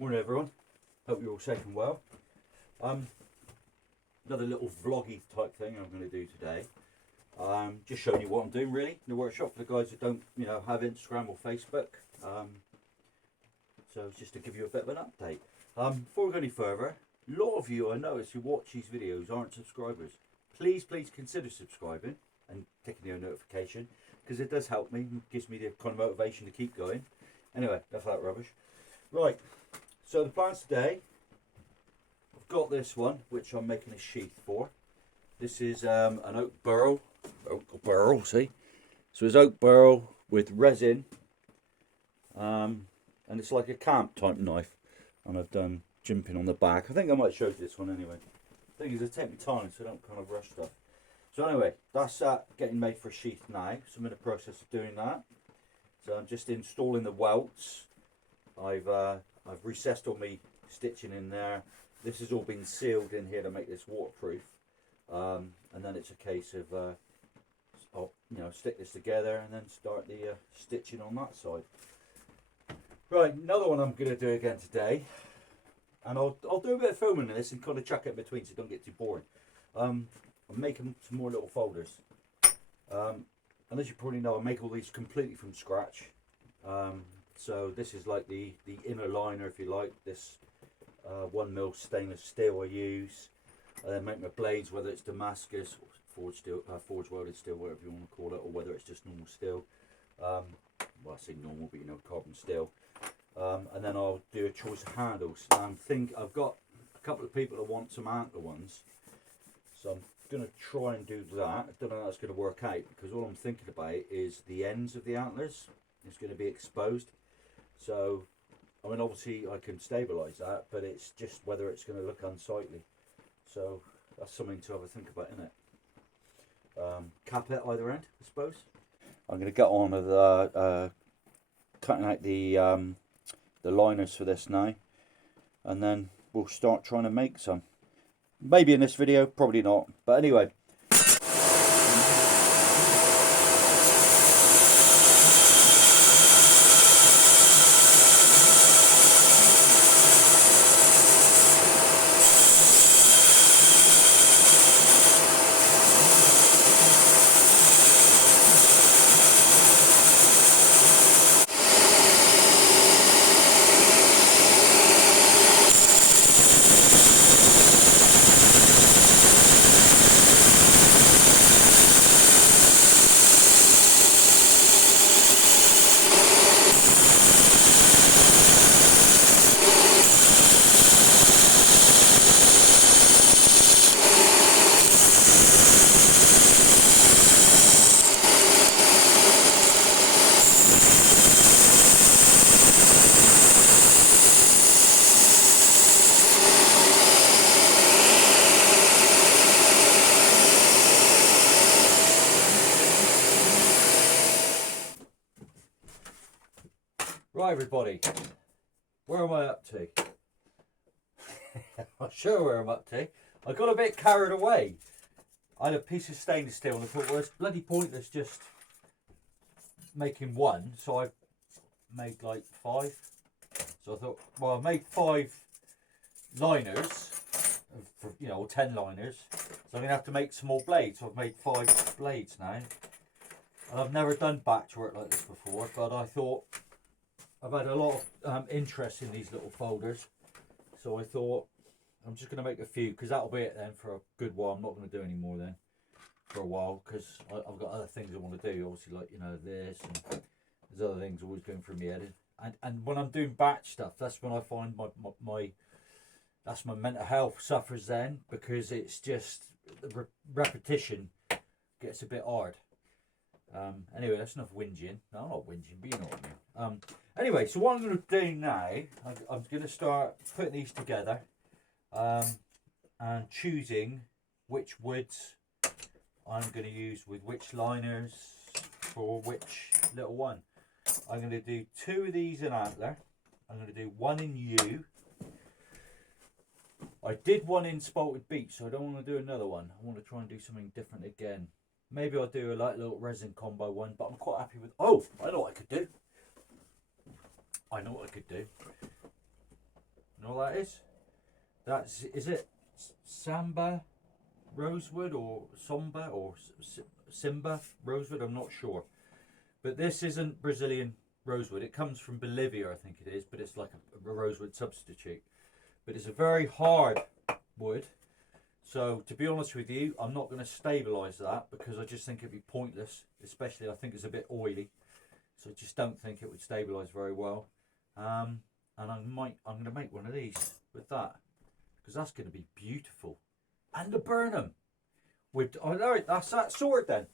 Morning everyone, hope you're all safe and well. Another little vloggy type thing I'm going to do today. Just showing you what I'm doing really in the workshop for the guys that don't have Instagram or Facebook. So it's just to give you a bit of an update. Before we go any further, a lot of you I notice who watch these videos aren't subscribers. Please consider subscribing and ticking the notification, because it does help me and gives me the kind of motivation to keep going. Anyway, enough of that rubbish. Right, so the plans today, I've got this one which I'm making a sheath for. This is an oak burl, see? So it's oak burl with resin, and it's like a camp type knife, and I've done jimping on the back. I think I might show you this one anyway. The thing is, I take my time so I don't kind of rush stuff. So anyway, that's getting made for a sheath now, so I'm in the process of doing that. So I'm just installing the welts. I've recessed all my stitching in there. This has all been sealed in here to make this waterproof, and then it's a case of I'll stick this together and then start the stitching on that side. Right, another one I'm going to do again today, and I'll do a bit of filming in this and kind of chuck it in between so it don't get too boring. I'm making some more little folders, and as you probably know, I make all these completely from scratch. So this is like the inner liner, if you like, this 1mm stainless steel I use. I then make my blades, whether it's Damascus, or forge welded steel, whatever you want to call it, or whether it's just normal steel. Well, I say normal, but carbon steel. And then I'll do a choice of handles. I've got a couple of people that want some Antler ones, so I'm going to try and do that. I don't know how that's going to work out, because all I'm thinking about is the ends of the antlers is going to be exposed. So, I mean, obviously I can stabilise that, but it's just whether it's going to look unsightly. So that's something to have a think about, isn't it? Cap it either end, I suppose. I'm going to get on with cutting out the liners for this now, and then we'll start trying to make some. Maybe in this video, probably not. But anyway. Right everybody, where am I up to? I'll show you where I'm up to. I got a bit carried away. I had a piece of stainless steel and I thought, well, it's bloody pointless just making one, so I've made like 5. So I thought, well, I've made 5 liners, for, or 10 liners, so I'm going to have to make some more blades. So I've made 5 blades now, and I've never done batch work like this before, but I thought, I've had a lot of interest in these little folders, so I thought I'm just going to make a few, because that'll be it then for a good while. I'm not going to do any more then for a while, because I've got other things I want to do, obviously, like this, and there's other things always going through my head. And when I'm doing batch stuff, that's when I find my mental health suffers then, because it's just the repetition gets a bit hard. Anyway, that's enough whinging. No, I'm not whinging, but you know what I mean. Anyway, so what I'm going to do now, I'm going to start putting these together, and choosing which woods I'm going to use with which liners for which little one. I'm going to do 2 of these in Antler. I'm going to do 1 in yew. I did 1 in spalted beech, so I don't want to do another one. I want to try and do something different again. Maybe I'll do a little resin combo one, but I'm quite happy with... Oh, I know what I could do. I know what I could do. know what that is? Is it Samba rosewood or Somba or Simba rosewood? I'm not sure. But this isn't Brazilian rosewood. It comes from Bolivia, I think it is, but it's like a rosewood substitute. But it's a very hard wood. So to be honest with you, I'm not going to stabilise that because I just think it'd be pointless. Especially I think it's a bit oily. So I just don't think it would stabilise very well. And I'm going to make one of these with that. Because that's going to be beautiful. And laburnum. Alright, that's that sorted then.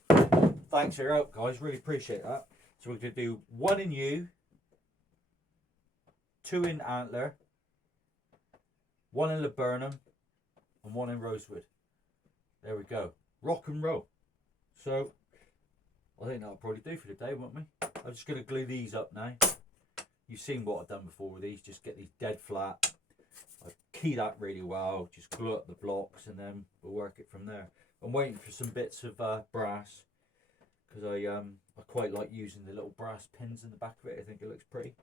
Thanks for your help, guys. Really appreciate that. So we're going to do 1 in yew, 2 in antler, 1 in laburnum, and 1 in rosewood. There we go. Rock and roll. So I think that'll probably do for the day, won't we? I'm just going to glue these up now. You've seen what I've done before with these. Just get these dead flat. I key that really well. Just glue up the blocks and then we'll work it from there. I'm waiting for some bits of brass because I quite like using the little brass pins in the back of it. I think it looks pretty.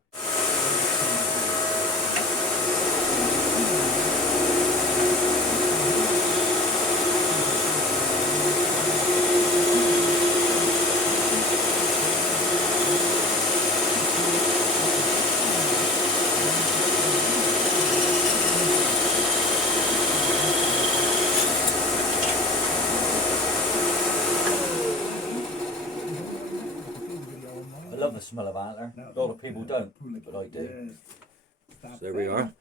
I love the smell of antler. A lot of people don't, but I do. So there we are.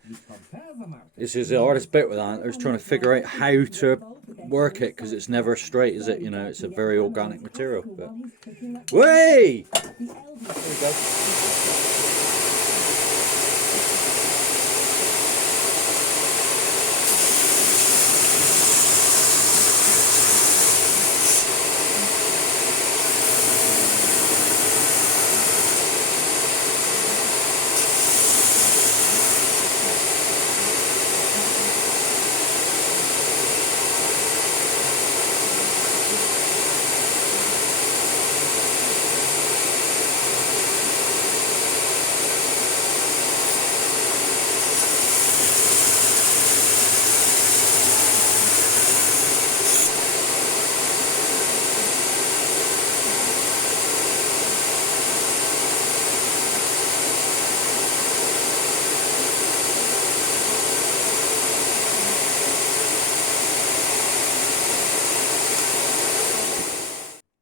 This is the hardest bit with antlers, trying to figure out how to work it because it's never straight, is it? You know, it's a very organic material. But way! There we go.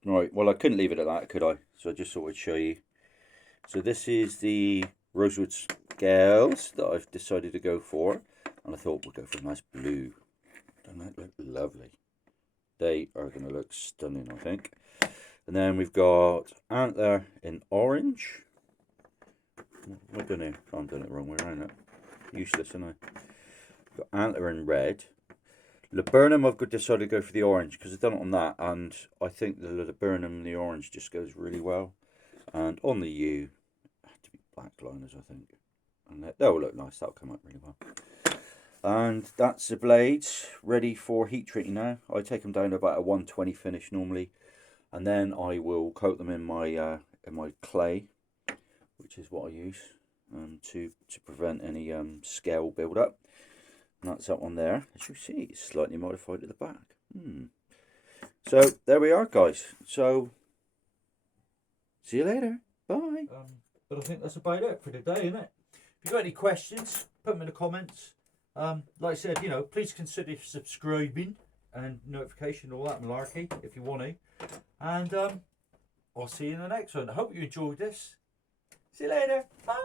Right, well I couldn't leave it at that, could I? So I just thought I'd show you. So this is the rosewood scales that I've decided to go for. And I thought we'll go for a nice blue. Don't that look lovely? They are going to look stunning, I think. And then we've got antler in orange. What am I doing here? I'm doing it the wrong way around. It. Useless, isn't I? Got antler in red. Laburnum, I've decided to go for the orange because I've done it on that, and I think the laburnum and the orange just goes really well. And on the yew, have to be black liners, I think, and they'll look nice. That'll come up really well. And that's the blades ready for heat treating now. I take them down to about a 120 finish normally, and then I will coat them in my clay, which is what I use to prevent any scale build up. And that's that one there. As you see, it's slightly modified at the back. So there we are, guys. So see you later. Bye. But I think that's about it for today, isn't it? If you've got any questions, put them in the comments. Like I said, you know, please consider subscribing and notification, all that malarkey, if you want to. And I'll see you in the next one. I hope you enjoyed this. See you later. Bye.